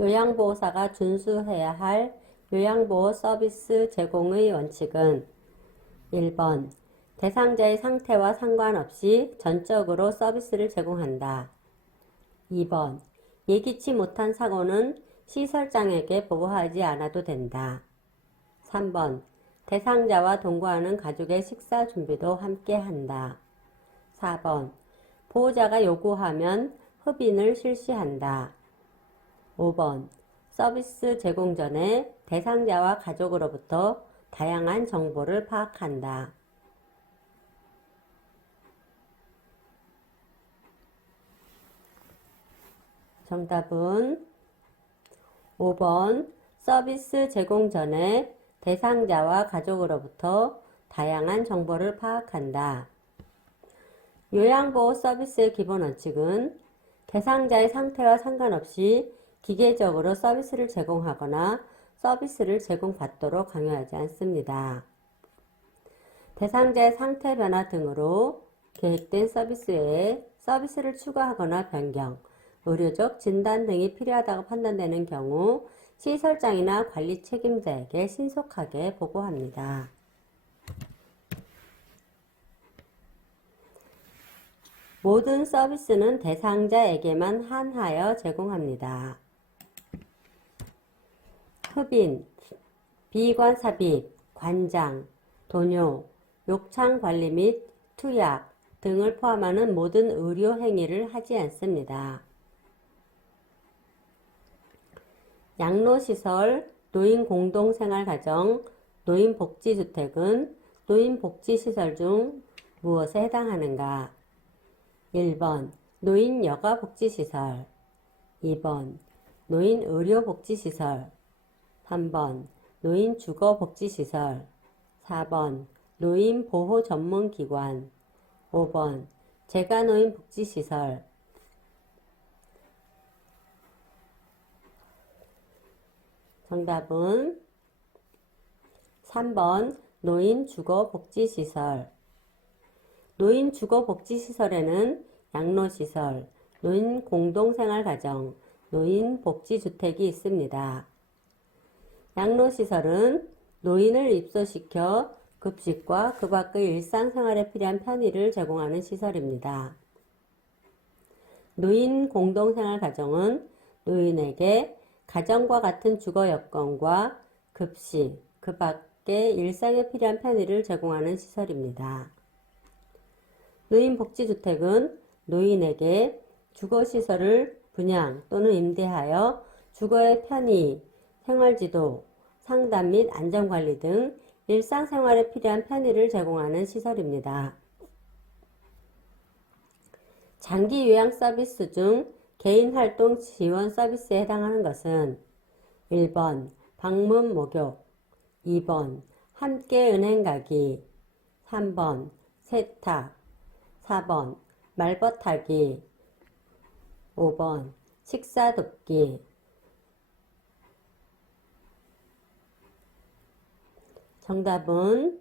요양보호사가 준수해야 할 요양보호 서비스 제공의 원칙은 1번. 대상자의 상태와 상관없이 전적으로 서비스를 제공한다. 2번. 예기치 못한 사고는 시설장에게 보고하지 않아도 된다. 3번. 대상자와 동거하는 가족의 식사 준비도 함께 한다. 4번. 보호자가 요구하면 흡인을 실시한다. 5번. 서비스 제공 전에 대상자와 가족으로부터 다양한 정보를 파악한다. 정답은 5번. 서비스 제공 전에 대상자와 가족으로부터 다양한 정보를 파악한다. 요양보호 서비스의 기본 원칙은 대상자의 상태와 상관없이 기계적으로 서비스를 제공하거나 서비스를 제공받도록 강요하지 않습니다. 대상자의 상태 변화 등으로 계획된 서비스 외에 서비스를 추가하거나 변경, 의료적 진단 등이 필요하다고 판단되는 경우 시설장이나 관리 책임자에게 신속하게 보고합니다. 모든 서비스는 대상자에게만 한하여 제공합니다. 흡인, 비관 삽입, 관장, 도뇨, 욕창 관리 및 투약 등을 포함하는 모든 의료 행위를 하지 않습니다. 양로시설, 노인공동생활가정, 노인복지주택은 노인복지시설 중 무엇에 해당하는가? 1번 노인 여가복지시설, 2번 노인 의료복지시설, 3번 노인 주거복지시설, 4번 노인 보호전문기관, 5번 재가노인복지시설. 정답은 3번 노인주거복지시설. 노인주거복지시설에는 양로시설, 노인공동생활가정, 노인복지주택이 있습니다. 양로시설은 노인을 입소시켜 급식과 그 밖의 일상생활에 필요한 편의를 제공하는 시설입니다. 노인공동생활가정은 노인에게 가정과 같은 주거 여건과 급식, 그 밖의 일상에 필요한 편의를 제공하는 시설입니다. 노인복지주택은 노인에게 주거시설을 분양 또는 임대하여 주거의 편의, 생활지도, 상담 및 안전관리 등 일상생활에 필요한 편의를 제공하는 시설입니다. 장기 요양 서비스 중 개인활동 지원 서비스에 해당하는 것은 1번 방문 목욕, 2번 함께 은행 가기, 3번 세탁, 4번 말벗 하기, 5번 식사 돕기. 정답은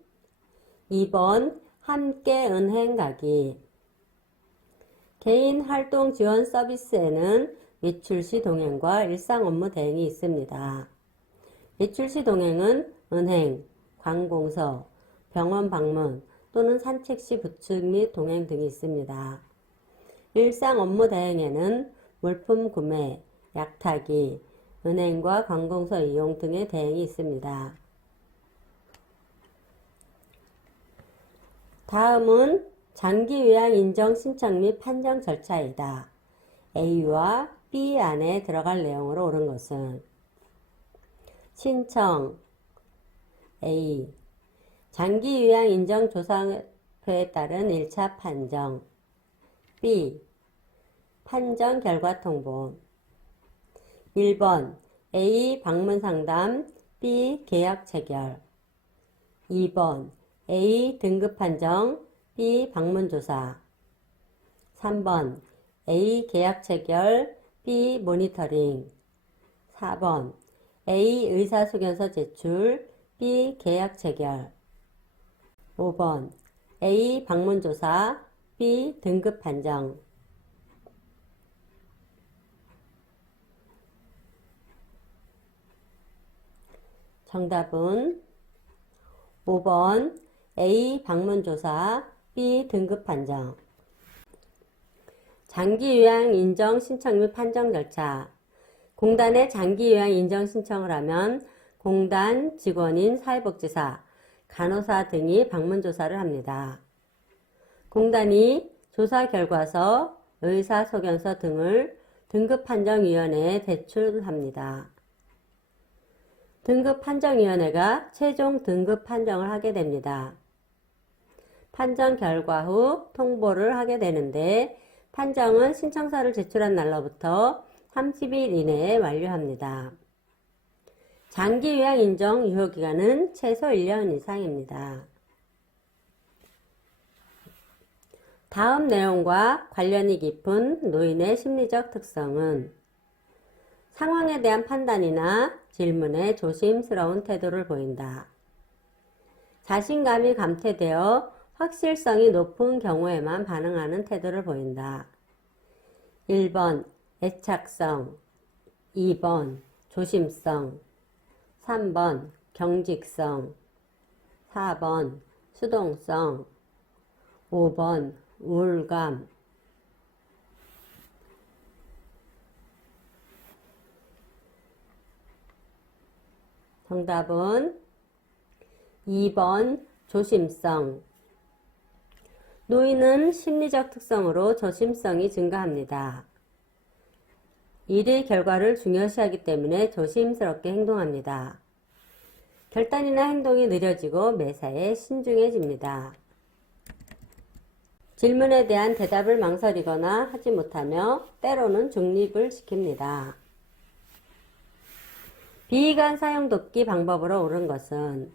2번 함께 은행 가기. 개인 활동 지원 서비스에는 외출 시 동행과 일상 업무 대행이 있습니다. 외출 시 동행은 은행, 관공서, 병원 방문 또는 산책 시 부축 및 동행 등이 있습니다. 일상 업무 대행에는 물품 구매, 약 타기, 은행과 관공서 이용 등의 대행이 있습니다. 다음은 장기 요양 인정 신청 및 판정 절차이다. A와 B 안에 들어갈 내용으로 옳은 것은 신청 A. 장기 요양 인정 조사표에 따른 1차 판정. B. 판정 결과 통보. 1번 A. 방문 상담, B. 계약 체결. 2번 A. 등급 판정, B. 방문 조사. 3번 A. 계약 체결, B. 모니터링. 4번 A. 의사소견서 제출, B. 계약 체결. 5번 A. 방문 조사, B. 등급 판정. 정답은 5번 A. 방문조사, B. 등급 판정. 장기요양 인정 신청 및 판정 절차. 공단에 장기요양 인정 신청을 하면 공단 직원인 사회복지사, 간호사 등이 방문조사를 합니다. 공단이 조사 결과서, 의사소견서 등을 등급판정위원회에 제출합니다. 등급판정위원회가 최종 등급 판정을 하게 됩니다. 판정 결과 후 통보를 하게 되는데 판정은 신청서를 제출한 날로부터 30일 이내에 완료합니다. 장기요양 인정 유효기간은 최소 1년 이상입니다. 다음 내용과 관련이 깊은 노인의 심리적 특성은 상황에 대한 판단이나 질문에 조심스러운 태도를 보인다. 자신감이 감퇴되어 확실성이 높은 경우에만 반응하는 태도를 보인다. 1번 애착성, 2번 조심성, 3번 경직성, 4번 수동성, 5번 우울감. 정답은 2번 조심성. 노인은 심리적 특성으로 조심성이 증가합니다. 일의 결과를 중요시하기 때문에 조심스럽게 행동합니다. 결단이나 행동이 느려지고 매사에 신중해집니다. 질문에 대한 대답을 망설이거나 하지 못하며 때로는 중립을 지킵니다. 비위관 사용 돕기 방법으로 옳은 것은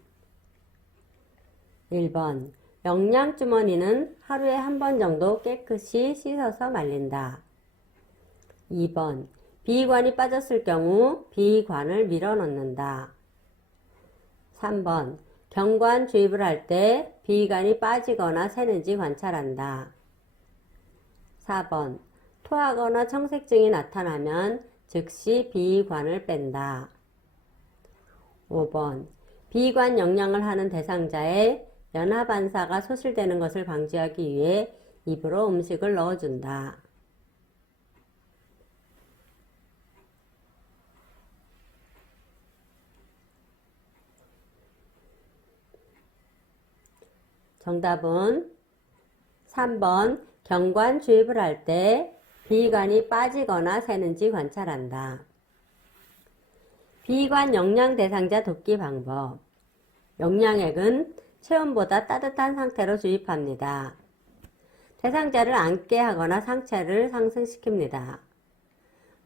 1번 영양주머니는 하루에 한 번 정도 깨끗이 씻어서 말린다. 2번 비위관이 빠졌을 경우 비위관을 밀어 넣는다. 3번 경관 주입을 할 때 비위관이 빠지거나 새는지 관찰한다. 4번 토하거나 청색증이 나타나면 즉시 비위관을 뺀다. 5번 비위관 영양을 하는 대상자의 연하반사가 소실되는 것을 방지하기 위해 입으로 음식을 넣어준다. 정답은 3번 경관 주입을 할 때 비위관이 빠지거나 새는지 관찰한다. 비위관 영양 대상자 돕기 방법. 영양액은 체온보다 따뜻한 상태로 주입합니다. 대상자를 앉게 하거나 상체를 상승시킵니다.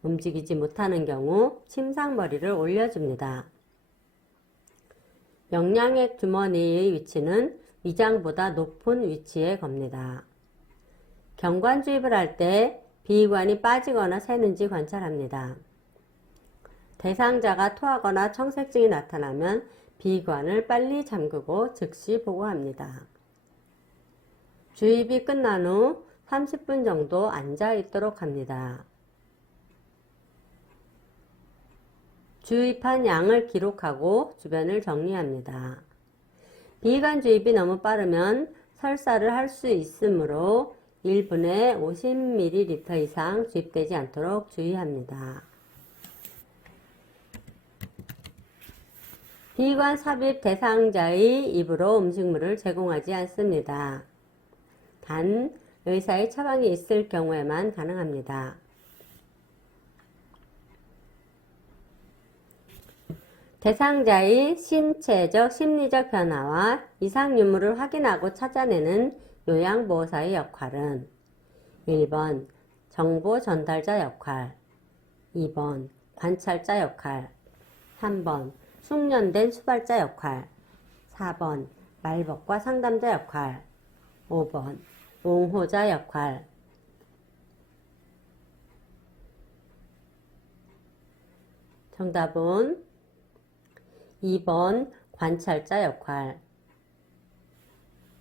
움직이지 못하는 경우 침상머리를 올려줍니다. 영양액 주머니의 위치는 위장보다 높은 위치에 겁니다. 경관 주입을 할 때 비위관이 빠지거나 새는지 관찰합니다. 대상자가 토하거나 청색증이 나타나면 비위관을 빨리 잠그고 즉시 보고합니다. 주입이 끝난 후 30분 정도 앉아 있도록 합니다. 주입한 양을 기록하고 주변을 정리합니다. 비위관 주입이 너무 빠르면 설사를 할 수 있으므로 1분에 50ml 이상 주입되지 않도록 주의합니다. 비위관 삽입 대상자의 입으로 음식물을 제공하지 않습니다. 단 의사의 처방이 있을 경우에만 가능합니다. 대상자의 신체적, 심리적 변화와 이상 유무를 확인하고 찾아내는 요양보호사의 역할은 1번 정보 전달자 역할, 2번 관찰자 역할, 3번 숙련된 수발자 역할, 4번 말벗과 상담자 역할, 5번 옹호자 역할. 정답은 2번 관찰자 역할.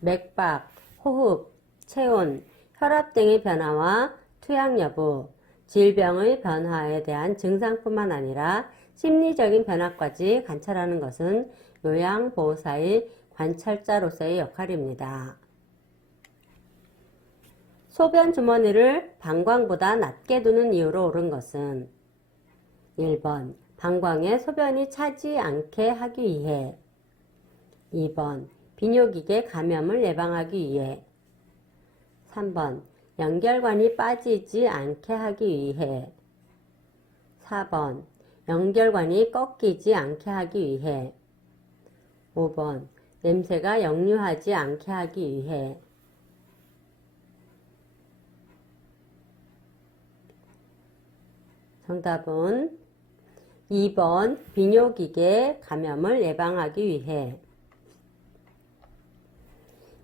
맥박, 호흡, 체온, 혈압 등의 변화와 투약 여부, 질병의 변화에 대한 증상뿐만 아니라 심리적인 변화까지 관찰하는 것은 요양보호사의 관찰자로서의 역할입니다. 소변 주머니를 방광보다 낮게 두는 이유로 옳은 것은 1번 방광에 소변이 차지 않게 하기 위해 2번 비뇨기계 감염을 예방하기 위해 3번 연결관이 빠지지 않게 하기 위해 4번 연결관이 꺾이지 않게 하기 위해 5번 냄새가 역류하지 않게 하기 위해 정답은 2번 비뇨기계 감염을 예방하기 위해.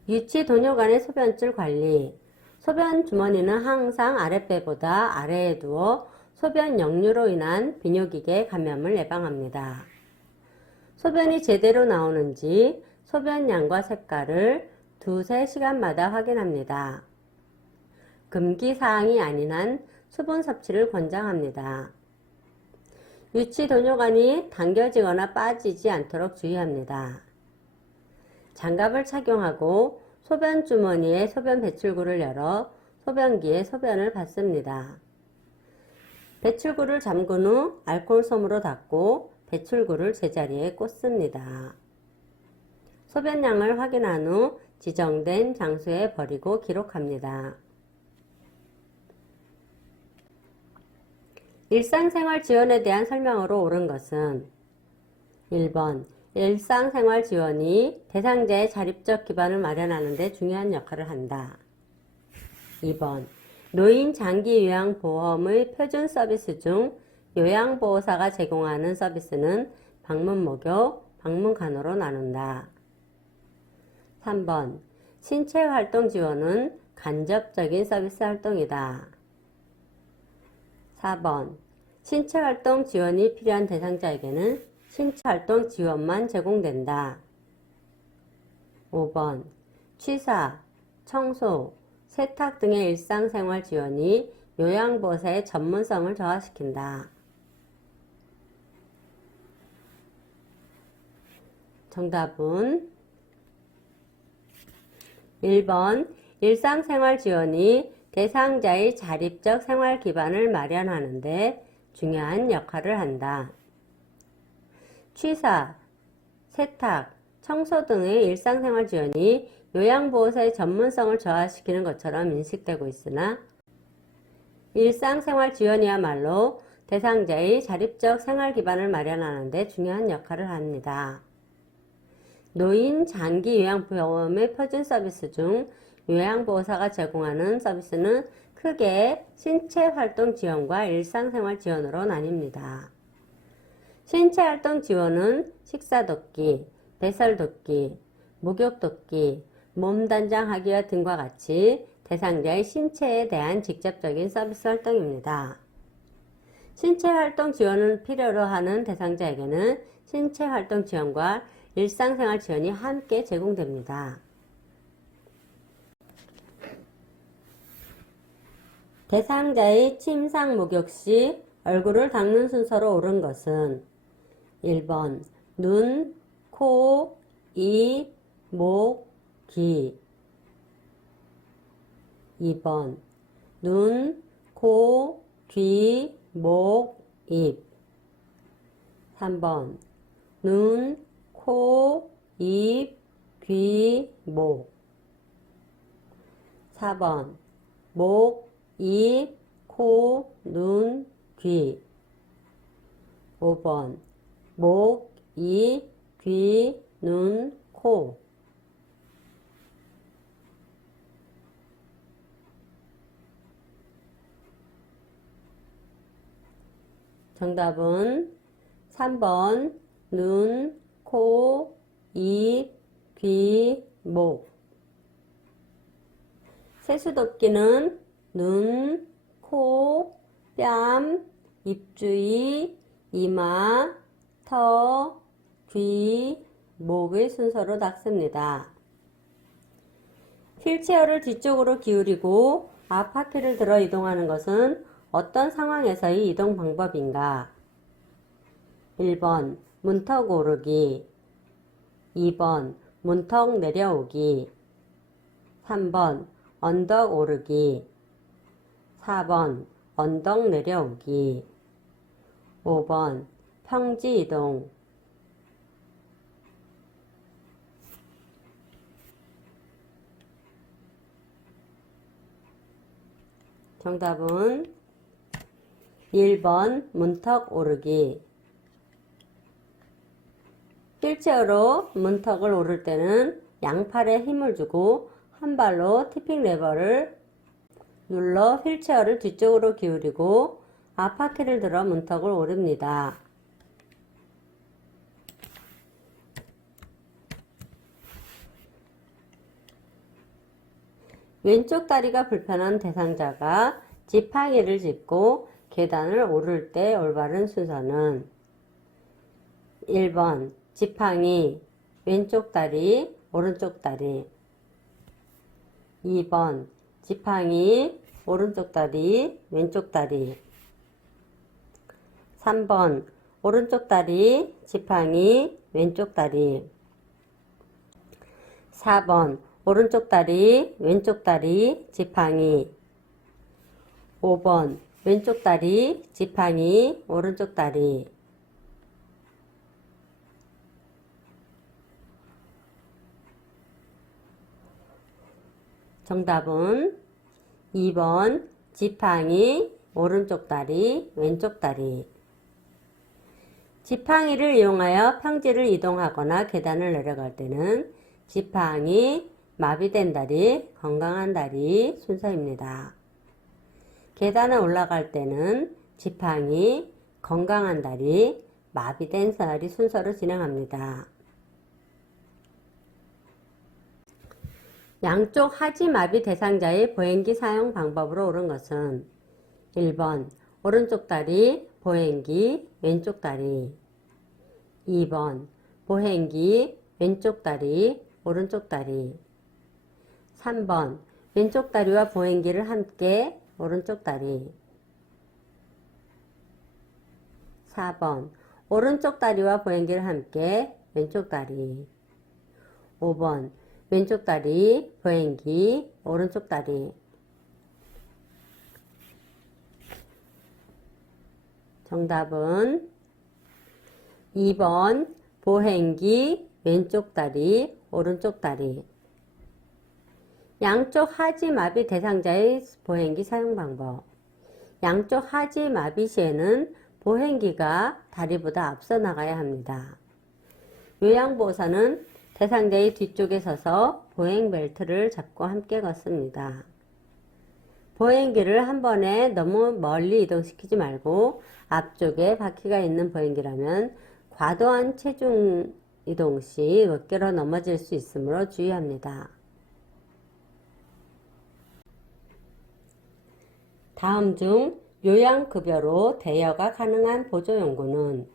유치 도뇨 간의 소변줄 관리. 소변 주머니는 항상 아랫배보다 아래에 두어 소변 역류로 인한 비뇨기계 감염을 예방합니다. 소변이 제대로 나오는지 소변 양과 색깔을 두세 시간마다 확인합니다. 금기사항이 아닌 한 수분 섭취를 권장합니다. 유치 도뇨관이 당겨지거나 빠지지 않도록 주의합니다. 장갑을 착용하고 소변 주머니에 소변 배출구를 열어 소변기에 소변을 받습니다. 배출구를 잠근 후 알코올 솜으로 닦고 배출구를 제자리에 꽂습니다. 소변량을 확인한 후 지정된 장소에 버리고 기록합니다. 일상생활 지원에 대한 설명으로 옳은 것은 1번 일상생활 지원이 대상자의 자립적 기반을 마련하는 데 중요한 역할을 한다. 2번 노인 장기 요양보험의 표준 서비스 중 요양보호사가 제공하는 서비스는 방문 목욕, 방문 간호로 나눈다. 3번 신체활동 지원은 간접적인 서비스 활동이다. 4번 신체활동 지원이 필요한 대상자에게는 신체활동 지원만 제공된다. 5번 취사, 청소, 세탁 등의 일상생활 지원이 요양보호사의 전문성을 저하시킨다. 정답은 1번 일상생활 지원이 대상자의 자립적 생활 기반을 마련하는 데 중요한 역할을 한다. 취사, 세탁, 청소 등의 일상생활 지원이 요양보호사의 전문성을 저하시키는 것처럼 인식되고 있으나 일상생활 지원이야말로 대상자의 자립적 생활 기반을 마련하는 데 중요한 역할을 합니다. 노인 장기 요양보험의 표준 서비스 중 요양보호사가 제공하는 서비스는 크게 신체활동 지원과 일상생활 지원으로 나뉩니다. 신체활동 지원은 식사돕기, 배설돕기, 목욕돕기, 몸단장하기 등과 같이 대상자의 신체에 대한 직접적인 서비스 활동입니다. 신체활동 지원을 필요로 하는 대상자에게는 신체활동 지원과 일상생활 지원이 함께 제공됩니다. 대상자의 침상 목욕 시 얼굴을 닦는 순서로 옳은 것은 1번 눈, 코, 입, 목, 귀 2번 눈, 코, 귀, 목, 입 3번 눈, 코, 입, 귀, 목 4번 목, 입, 코, 눈, 귀 5번 목, 입, 귀, 눈, 코 정답은 3번 눈, 코, 입, 귀, 목 세수독기는 눈, 코, 뺨, 입 주위, 이마, 터, 귀, 목의 순서로 닦습니다. 휠체어를 뒤쪽으로 기울이고 앞바퀴를 들어 이동하는 것은 어떤 상황에서의 이동 방법인가? 1번 문턱 오르기, 2번 문턱 내려오기, 3번 언덕 오르기, 4번 언덕 내려오기, 5번 평지 이동. 정답은 1번 문턱 오르기. 휠체어로 문턱을 오를 때는 양팔에 힘을 주고 한 발로 티핑 레버를 눌러 휠체어를 뒤쪽으로 기울이고 앞바퀴를 들어 문턱을 오릅니다. 왼쪽 다리가 불편한 대상자가 지팡이를 짚고 계단을 오를 때 올바른 순서는 1번 지팡이, 왼쪽 다리, 오른쪽 다리, 2번 지팡이, 오른쪽 다리, 왼쪽 다리, 3번 오른쪽 다리, 지팡이, 왼쪽 다리, 4번 오른쪽 다리, 왼쪽 다리, 지팡이, 5번 왼쪽 다리, 지팡이, 오른쪽 다리. 정답은 2번 지팡이, 오른쪽 다리, 왼쪽 다리. 지팡이를 이용하여 평지를 이동하거나 계단을 내려갈 때는 지팡이, 마비된 다리, 건강한 다리 순서입니다. 계단을 올라갈 때는 지팡이, 건강한 다리, 마비된 다리 순서로 진행합니다. 양쪽 하지 마비 대상자의 보행기 사용 방법으로 옳은 것은 1번 오른쪽 다리, 보행기, 왼쪽 다리, 2번 보행기, 왼쪽 다리, 오른쪽 다리, 3번 왼쪽 다리와 보행기를 함께 오른쪽 다리, 4번 오른쪽 다리와 보행기를 함께 왼쪽 다리, 5번 왼쪽 다리, 보행기, 오른쪽 다리. 정답은 2번 보행기, 왼쪽 다리, 오른쪽 다리. 양쪽 하지 마비 대상자의 보행기 사용 방법. 양쪽 하지 마비 시에는 보행기가 다리보다 앞서 나가야 합니다. 요양보호사는 대상자의 뒤쪽에 서서 보행 벨트를 잡고 함께 걷습니다. 보행기를 한 번에 너무 멀리 이동시키지 말고 앞쪽에 바퀴가 있는 보행기라면 과도한 체중 이동 시 어깨로 넘어질 수 있으므로 주의합니다. 다음 중 요양급여로 대여가 가능한 보조용구는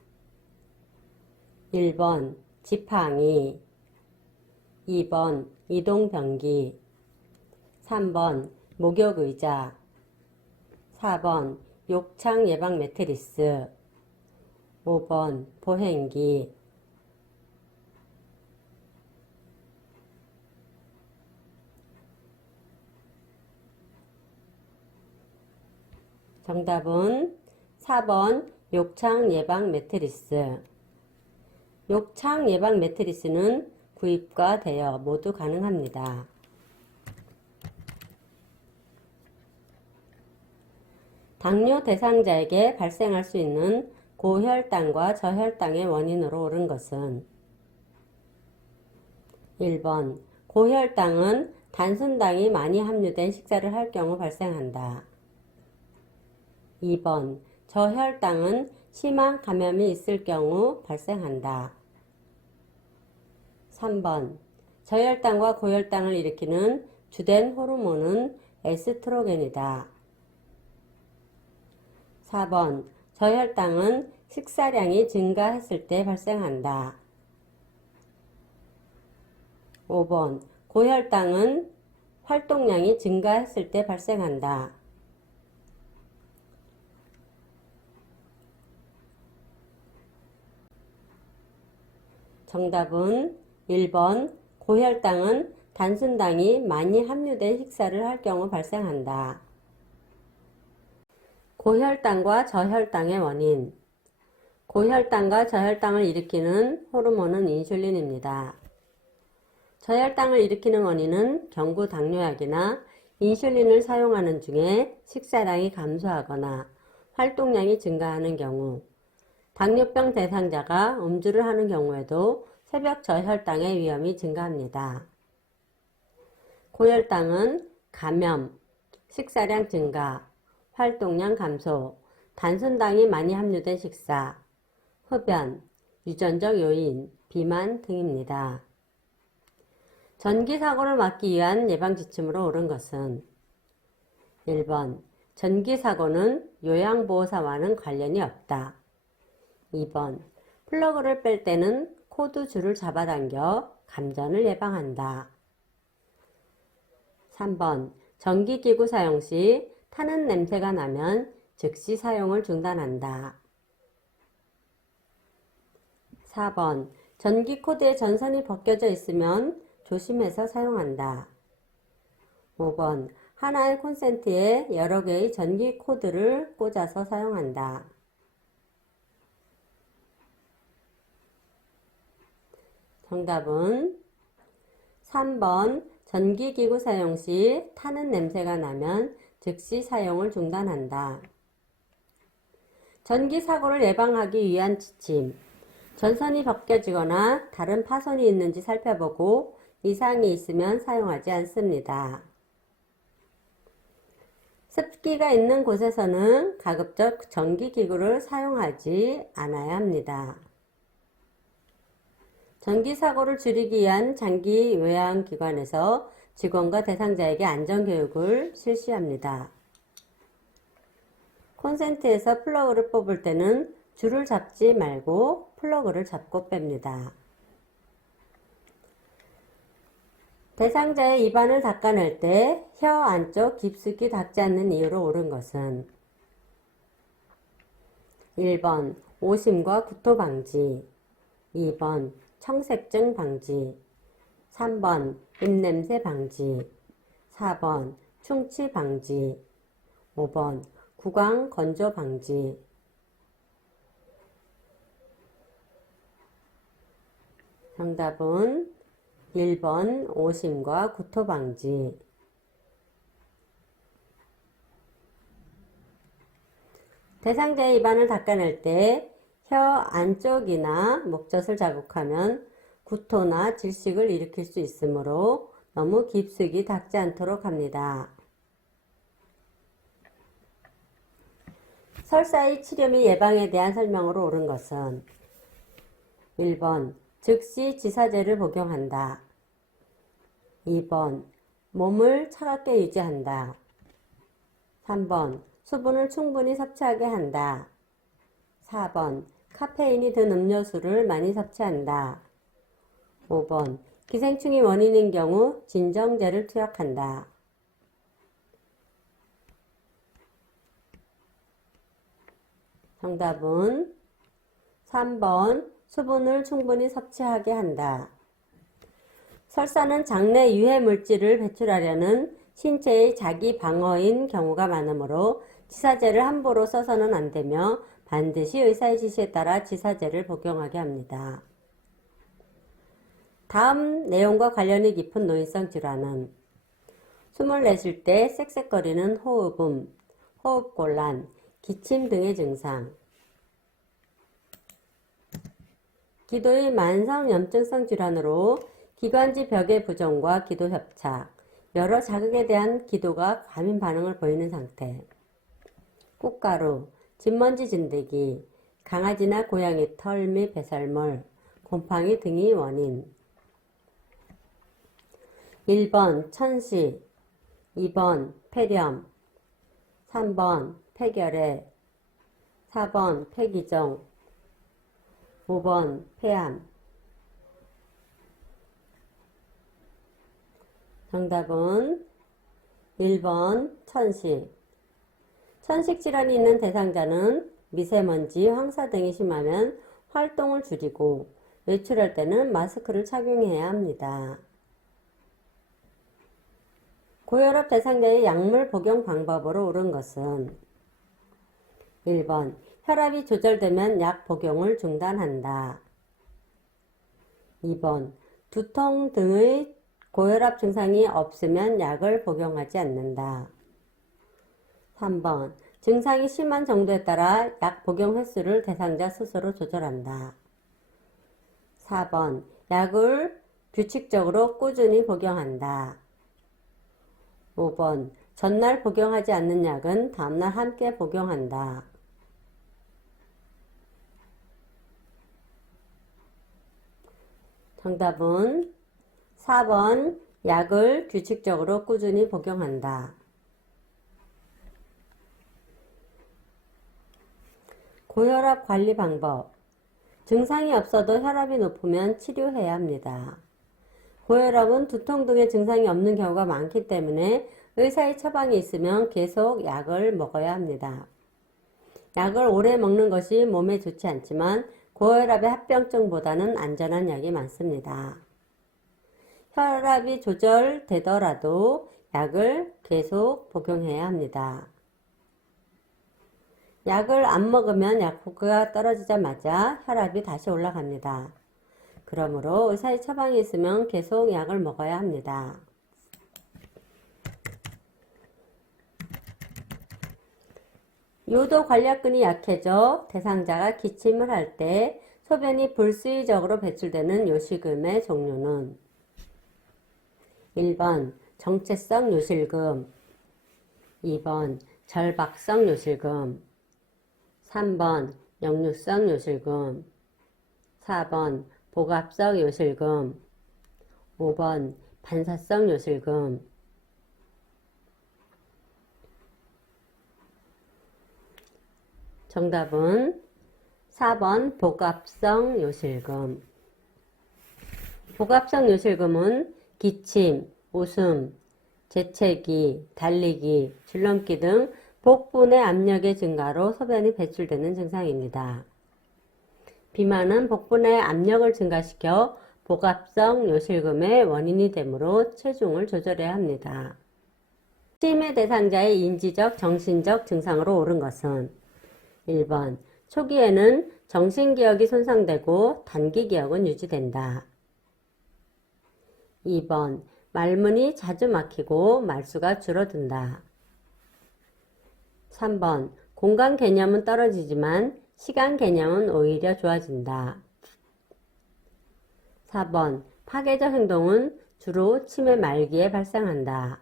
1번 지팡이, 2번 이동변기, 3번 목욕의자, 4번 욕창 예방 매트리스, 5번 보행기. 정답은 4번 욕창 예방 매트리스. 욕창 예방 매트리스는 구입과 대여 모두 가능합니다. 당뇨 대상자에게 발생할 수 있는 고혈당과 저혈당의 원인으로 옳은 것은 1번 고혈당은 단순당이 많이 함유된 식사를 할 경우 발생한다. 2번 저혈당은 심한 감염이 있을 경우 발생한다. 3번 저혈당과 고혈당을 일으키는 주된 호르몬은 에스트로겐이다. 4번 저혈당은 식사량이 증가했을 때 발생한다. 5번 고혈당은 활동량이 증가했을 때 발생한다. 정답은 1번 고혈당은 단순당이 많이 함유된 식사를 할 경우 발생한다. 고혈당과 저혈당의 원인. 고혈당과 저혈당을 일으키는 호르몬은 인슐린입니다. 저혈당을 일으키는 원인은 경구 당뇨약이나 인슐린을 사용하는 중에 식사량이 감소하거나 활동량이 증가하는 경우, 당뇨병 대상자가 음주를 하는 경우에도 새벽 저혈당의 위험이 증가합니다. 고혈당은 감염, 식사량 증가, 활동량 감소, 단순당이 많이 함유된 식사, 흡연, 유전적 요인, 비만 등입니다. 전기사고를 막기 위한 예방지침으로 옳은 것은 1번 전기사고는 요양보호사와는 관련이 없다. 2번 플러그를 뺄 때는 코드 줄을 잡아당겨 감전을 예방한다. 3번 전기기구 사용 시 타는 냄새가 나면 즉시 사용을 중단한다. 4번 전기 코드에 전선이 벗겨져 있으면 조심해서 사용한다. 5번 하나의 콘센트에 여러 개의 전기 코드를 꽂아서 사용한다. 정답은 3번 전기기구 사용 시 타는 냄새가 나면 즉시 사용을 중단한다. 전기사고를 예방하기 위한 지침. 전선이 벗겨지거나 다른 파손이 있는지 살펴보고 이상이 있으면 사용하지 않습니다. 습기가 있는 곳에서는 가급적 전기기구를 사용하지 않아야 합니다. 전기사고를 줄이기 위한 장기 요양기관에서 직원과 대상자에게 안전교육을 실시합니다. 콘센트에서 플러그를 뽑을 때는 줄을 잡지 말고 플러그를 잡고 뺍니다. 대상자의 입안을 닦아낼 때 혀 안쪽 깊숙이 닿지 않는 이유로 옳은 것은 1번 오심과 구토 방지, 2번 청색증 방지, 3번 입냄새 방지, 4번 충치 방지, 5번 구강 건조 방지. 정답은 1번 오심과 구토 방지. 대상자의 입안을 닦아낼 때 혀 안쪽이나 목젖을 자극하면 구토나 질식을 일으킬 수 있으므로 너무 깊숙이 닦지 않도록 합니다. 설사의 치료 및 예방에 대한 설명으로 옳은 것은 1번 즉시 지사제를 복용한다. 2번 몸을 차갑게 유지한다. 3번 수분을 충분히 섭취하게 한다. 4번 카페인이 든 음료수를 많이 섭취한다. 5번 기생충이 원인인 경우 진정제를 투약한다. 정답은 3번 수분을 충분히 섭취하게 한다. 설사는 장내 유해 물질을 배출하려는 신체의 자기 방어인 경우가 많으므로 지사제를 함부로 써서는 안 되며 반드시 의사의 지시에 따라 지사제를 복용하게 합니다. 다음 내용과 관련이 깊은 노인성 질환은 숨을 내쉴 때 쌕쌕거리는 호흡음, 호흡곤란, 기침 등의 증상, 기도의 만성 염증성 질환으로 기관지 벽의 부종과 기도 협착, 여러 자극에 대한 기도가 과민 반응을 보이는 상태, 꽃가루, 진먼지 진드기, 강아지나 고양이 털 및 배설물, 곰팡이 등이 원인. 1번 천시, 2번 폐렴, 3번 폐결핵, 4번 폐기종, 5번 폐암. 정답은 1번 천식. 천식 질환이 있는 대상자는 미세먼지, 황사 등이 심하면 활동을 줄이고 외출할 때는 마스크를 착용해야 합니다. 고혈압 대상자의 약물 복용 방법으로 옳은 것은 1번 혈압이 조절되면 약 복용을 중단한다. 2번 두통 등의 고혈압 증상이 없으면 약을 복용하지 않는다. 3번 증상이 심한 정도에 따라 약 복용 횟수를 대상자 스스로 조절한다. 4번 약을 규칙적으로 꾸준히 복용한다. 5번 전날 복용하지 않는 약은 다음날 함께 복용한다. 정답은 4번 약을 규칙적으로 꾸준히 복용한다. 고혈압 관리 방법. 증상이 없어도 혈압이 높으면 치료해야 합니다. 고혈압은 두통 등의 증상이 없는 경우가 많기 때문에 의사의 처방이 있으면 계속 약을 먹어야 합니다. 약을 오래 먹는 것이 몸에 좋지 않지만 고혈압의 합병증보다는 안전한 약이 많습니다. 혈압이 조절되더라도 약을 계속 복용해야 합니다. 약을 안 먹으면 약효가 떨어지자마자 혈압이 다시 올라갑니다. 그러므로 의사의 처방이 있으면 계속 약을 먹어야 합니다. 요도 관략근이 약해져 대상자가 기침을 할 때 소변이 불수의적으로 배출되는 요실금의 종류는 1번 정체성 요실금, 2번 절박성 요실금, 3번 역류성 요실금, 4번 복압성 요실금, 5번 반사성 요실금. 정답은 4번 복압성 요실금. 복압성 요실금은 기침, 웃음, 재채기, 달리기, 줄넘기 등 복부 내 압력의 증가로 소변이 배출되는 증상입니다. 비만은 복부 내 압력을 증가시켜 복압성 요실금의 원인이 되므로 체중을 조절해야 합니다. 치매 대상자의 인지적, 정신적 증상으로 옳은 것은 1번 초기에는 정신기억이 손상되고 단기기억은 유지된다. 2번 말문이 자주 막히고 말수가 줄어든다. 3번 공간 개념은 떨어지지만 시간 개념은 오히려 좋아진다. 4번 파괴적 행동은 주로 치매 말기에 발생한다.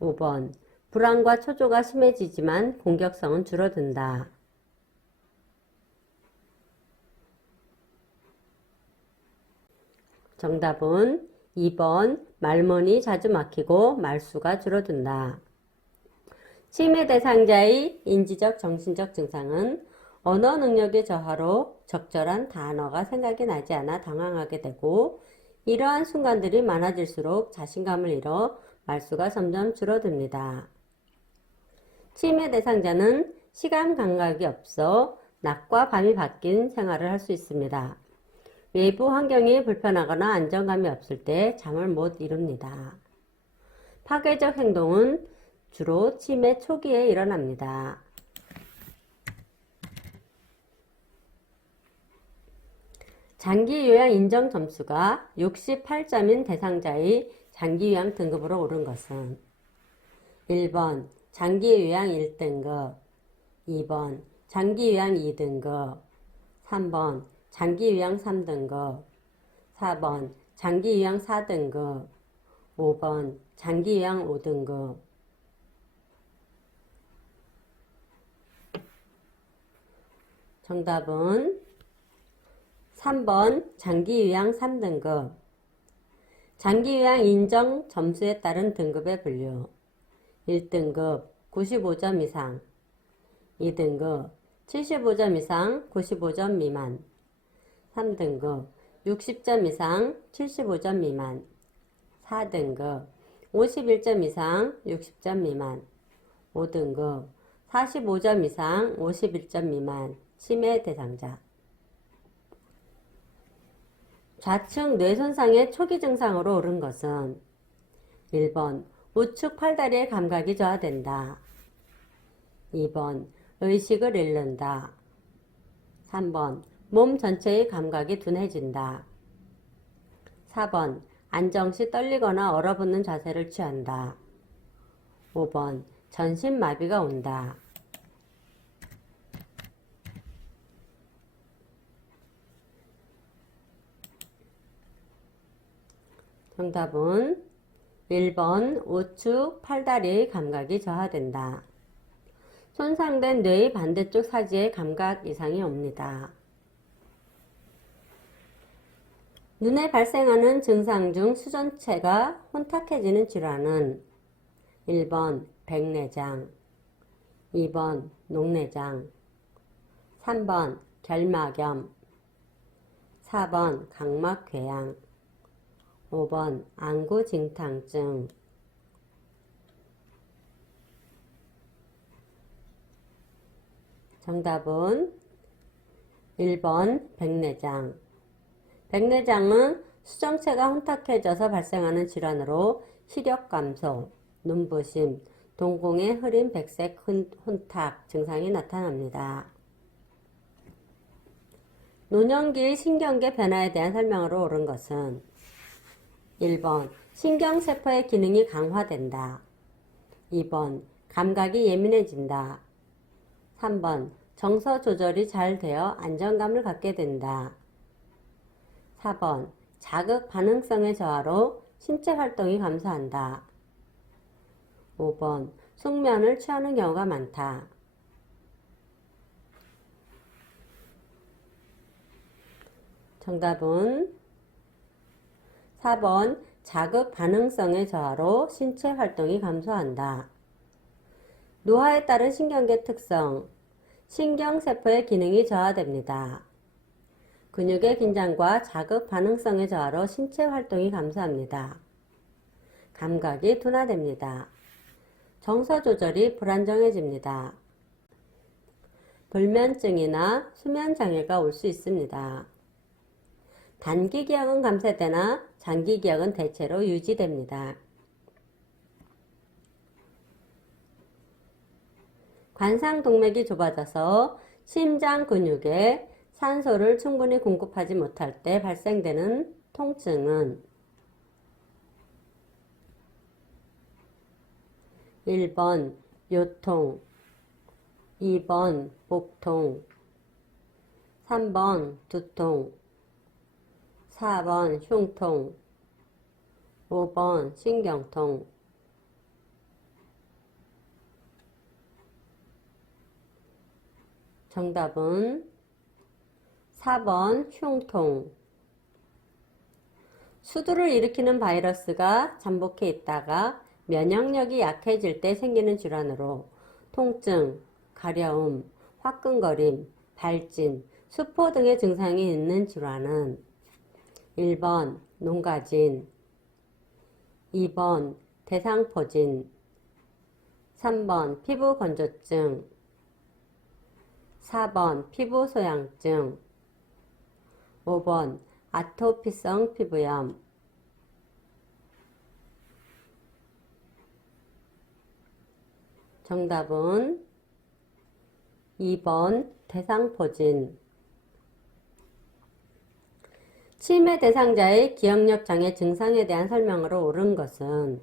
5번 불안과 초조가 심해지지만 공격성은 줄어든다. 정답은 2번 말문이 자주 막히고 말수가 줄어든다. 치매 대상자의 인지적, 정신적 증상은 언어 능력의 저하로 적절한 단어가 생각이 나지 않아 당황하게 되고 이러한 순간들이 많아질수록 자신감을 잃어 말수가 점점 줄어듭니다. 치매 대상자는 시간 감각이 없어 낮과 밤이 바뀐 생활을 할 수 있습니다. 외부 환경이 불편하거나 안정감이 없을 때 잠을 못 이룹니다. 파괴적 행동은 주로 치매 초기에 일어납니다. 장기요양 인정 점수가 68점인 대상자의 장기요양 등급으로 오른 것은 1번 장기요양 1등급, 2번 장기요양 2등급, 3번 장기요양 3등급, 4번 장기요양 4등급, 5번 장기요양 5등급. 정답은 3번 장기요양 3등급. 장기요양 인정 점수에 따른 등급의 분류. 1등급 95점 이상, 2등급 75점 이상 95점 미만, 3등급 60점 이상 75점 미만, 4등급 51점 이상 60점 미만, 5등급 45점 이상 51점 미만 치매 대상자. 좌측 뇌 손상의 초기 증상으로 옳은 것은 1번 우측 팔다리의 감각이 저하된다. 2번 의식을 잃는다. 3번 몸 전체의 감각이 둔해진다. 4번 안정 시 떨리거나 얼어붙는 자세를 취한다. 5번 전신마비가 온다. 정답은 1번 우측 팔다리의 감각이 저하된다. 손상된 뇌의 반대쪽 사지의 감각 이상이 옵니다. 눈에 발생하는 증상 중 수전체가 혼탁해지는 질환은 1번 백내장, 2번 녹내장, 3번 결막염, 4번 각막궤양, 5번 안구징탕증. 정답은 1번 백내장. 백내장은 수정체가 혼탁해져서 발생하는 질환으로 시력 감소, 눈부심, 동공의 흐린 백색 혼탁 증상이 나타납니다. 노년기의 신경계 변화에 대한 설명으로 옳은 것은 1번 신경세포의 기능이 강화된다. 2번 감각이 예민해진다. 3번 정서 조절이 잘 되어 안정감을 갖게 된다. 4번 자극 반응성의 저하로 신체 활동이 감소한다. 5번 숙면을 취하는 경우가 많다. 정답은 4번 자극 반응성의 저하로 신체 활동이 감소한다. 노화에 따른 신경계 특성, 신경세포의 기능이 저하됩니다. 근육의 긴장과 자극 반응성의 저하로 신체 활동이 감소합니다. 감각이 둔화됩니다. 정서 조절이 불안정해집니다. 불면증이나 수면장애가 올 수 있습니다. 단기 기억은 감퇴되나 장기 기억은 대체로 유지됩니다. 관상동맥이 좁아져서 심장 근육에 산소를 충분히 공급하지 못할 때 발생되는 통증은 1번 요통, 2번 복통, 3번 두통, 4번 흉통, 5번 신경통. 정답은 4번 흉통. 수두를 일으키는 바이러스가 잠복해 있다가 면역력이 약해질 때 생기는 질환으로 통증, 가려움, 화끈거림, 발진, 수포 등의 증상이 있는 질환은 1번 농가진, 2번 대상포진, 3번 피부건조증, 4번 피부소양증, 5번 아토피성 피부염. 정답은 2번 대상포진. 치매 대상자의 기억력 장애 증상에 대한 설명으로 옳은 것은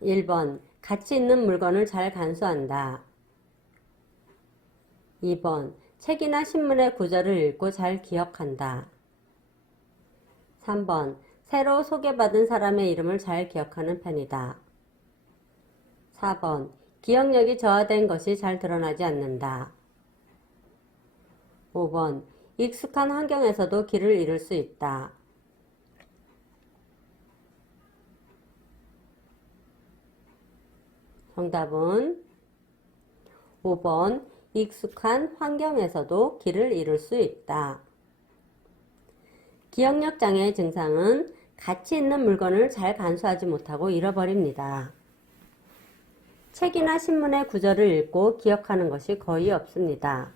1번 가치 있는 물건을 잘 간수한다. 2번 책이나 신문의 구절을 읽고 잘 기억한다. 3번 새로 소개받은 사람의 이름을 잘 기억하는 편이다. 4번 기억력이 저하된 것이 잘 드러나지 않는다. 5번 익숙한 환경에서도 길을 잃을 수 있다. 정답은 5번 익숙한 환경에서도 길을 잃을 수 있다. 기억력 장애의 증상은 가치 있는 물건을 잘 간수하지 못하고 잃어버립니다. 책이나 신문의 구절을 읽고 기억하는 것이 거의 없습니다.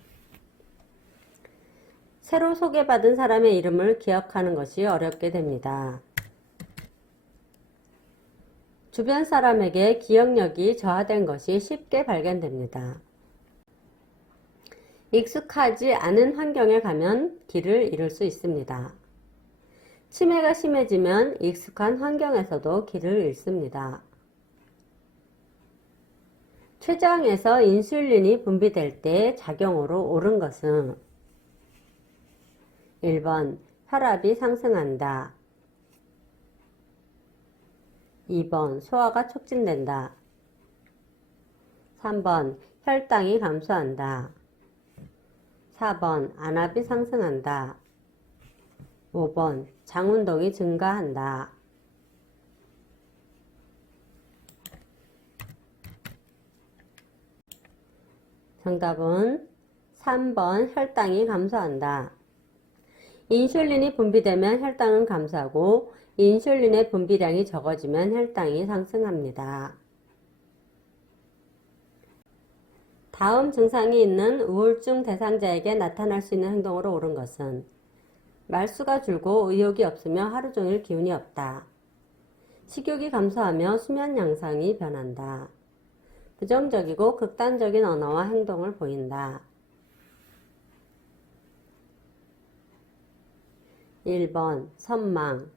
새로 소개받은 사람의 이름을 기억하는 것이 어렵게 됩니다. 주변 사람에게 기억력이 저하된 것이 쉽게 발견됩니다. 익숙하지 않은 환경에 가면 길을 잃을 수 있습니다. 치매가 심해지면 익숙한 환경에서도 길을 잃습니다. 췌장에서 인슐린이 분비될 때 작용으로 옳은 것은 1번 혈압이 상승한다. 2번 소화가 촉진된다. 3번 혈당이 감소한다. 4번 안압이 상승한다. 5번 장운동이 증가한다. 정답은 3번 혈당이 감소한다. 인슐린이 분비되면 혈당은 감소하고 인슐린의 분비량이 적어지면 혈당이 상승합니다. 다음 증상이 있는 우울증 대상자에게 나타날 수 있는 행동으로 옳은 것은 말수가 줄고 의욕이 없으며 하루 종일 기운이 없다. 식욕이 감소하며 수면 양상이 변한다. 부정적이고 극단적인 언어와 행동을 보인다. 1번 선망,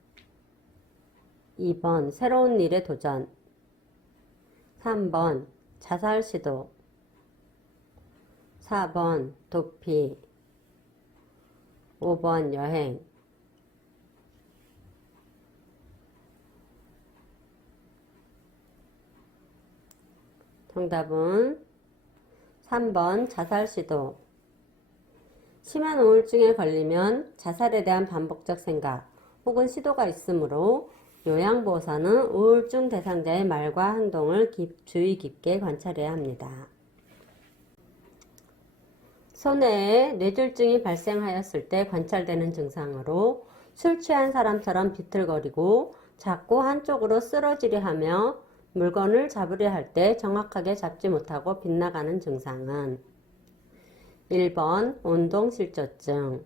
2번 새로운 일에 도전, 3번 자살 시도, 4번 도피, 5번 여행. 정답은 3번 자살 시도. 심한 우울증에 걸리면 자살에 대한 반복적 생각 혹은 시도가 있으므로 요양보호사는 우울증 대상자의 말과 행동을 주의 깊게 관찰해야 합니다. 손해에 뇌졸중이 발생하였을 때 관찰되는 증상으로 술 취한 사람처럼 비틀거리고 자꾸 한쪽으로 쓰러지려 하며 물건을 잡으려 할 때 정확하게 잡지 못하고 빗나가는 증상은 1번 운동실조증,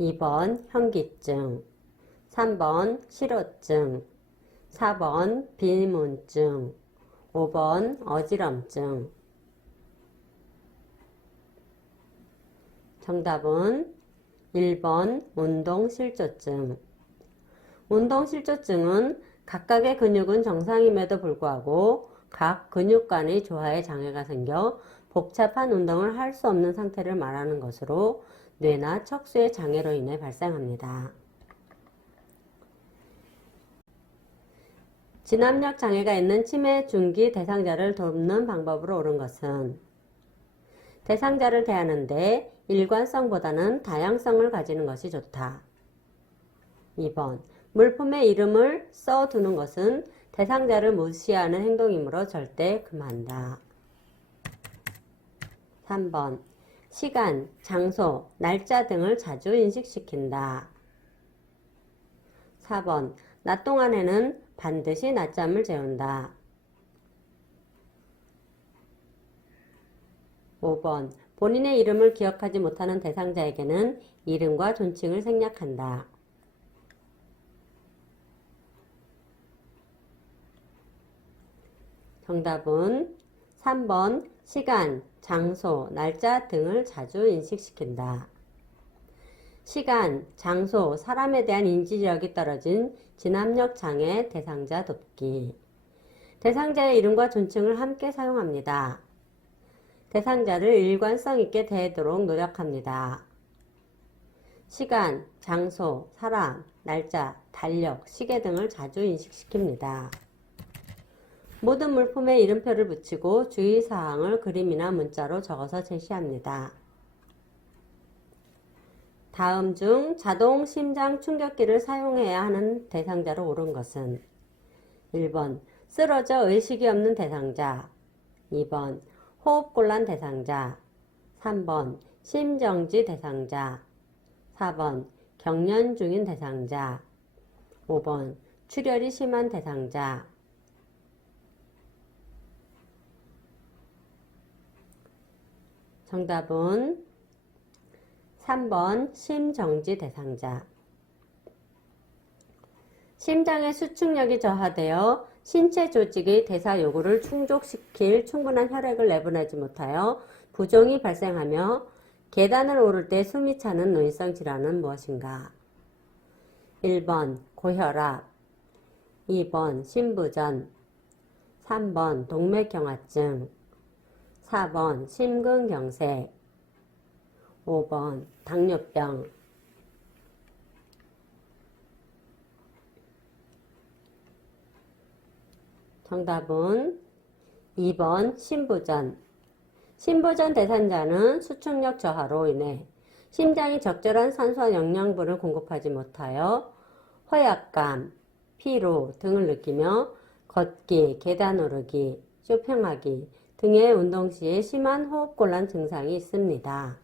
2번 현기증, 3번 실어증, 4번 비문증, 5번 어지럼증. 정답은 1번 운동실조증. 운동실조증은 각각의 근육은 정상임에도 불구하고 각 근육 간의 조화에 장애가 생겨 복잡한 운동을 할 수 없는 상태를 말하는 것으로 뇌나 척수의 장애로 인해 발생합니다. 진압력 장애가 있는 치매 중기 대상자를 돕는 방법으로 옳은 것은 대상자를 대하는데 일관성보다는 다양성을 가지는 것이 좋다. 2번 물품의 이름을 써두는 것은 대상자를 무시하는 행동이므로 절대 금한다. 3번 시간, 장소, 날짜 등을 자주 인식시킨다. 4번 낮 동안에는 반드시 낮잠을 재운다. 5번 본인의 이름을 기억하지 못하는 대상자에게는 이름과 존칭을 생략한다. 정답은 3번 시간, 장소, 날짜 등을 자주 인식시킨다. 시간, 장소, 사람에 대한 인지력이 떨어진 진압력 장애 대상자 돕기. 대상자의 이름과 존칭을 함께 사용합니다. 대상자를 일관성 있게 대하도록 노력합니다. 시간, 장소, 사람, 날짜, 달력, 시계 등을 자주 인식시킵니다. 모든 물품에 이름표를 붙이고 주의사항을 그림이나 문자로 적어서 제시합니다. 다음 중 자동 심장 충격기를 사용해야 하는 대상자로 옳은 것은 1번 쓰러져 의식이 없는 대상자, 2번 호흡곤란 대상자, 3번 심정지 대상자, 4번 경련 중인 대상자, 5번 출혈이 심한 대상자. 정답은 3번 심정지 대상자. 심장의 수축력이 저하되어 신체 조직의 대사 요구를 충족시킬 충분한 혈액을 내보내지 못하여 부종이 발생하며 계단을 오를 때 숨이 차는 노인성 질환은 무엇인가? 1번 고혈압, 2번 심부전, 3번 동맥경화증, 4번 심근경색, 5번 당뇨병. 정답은 2번 심부전. 심부전 대상자는 수축력 저하로 인해 심장이 적절한 산소와 영양분을 공급하지 못하여 허약감, 피로 등을 느끼며 걷기, 계단 오르기, 쇼핑하기 등의 운동 시에 심한 호흡곤란 증상이 있습니다.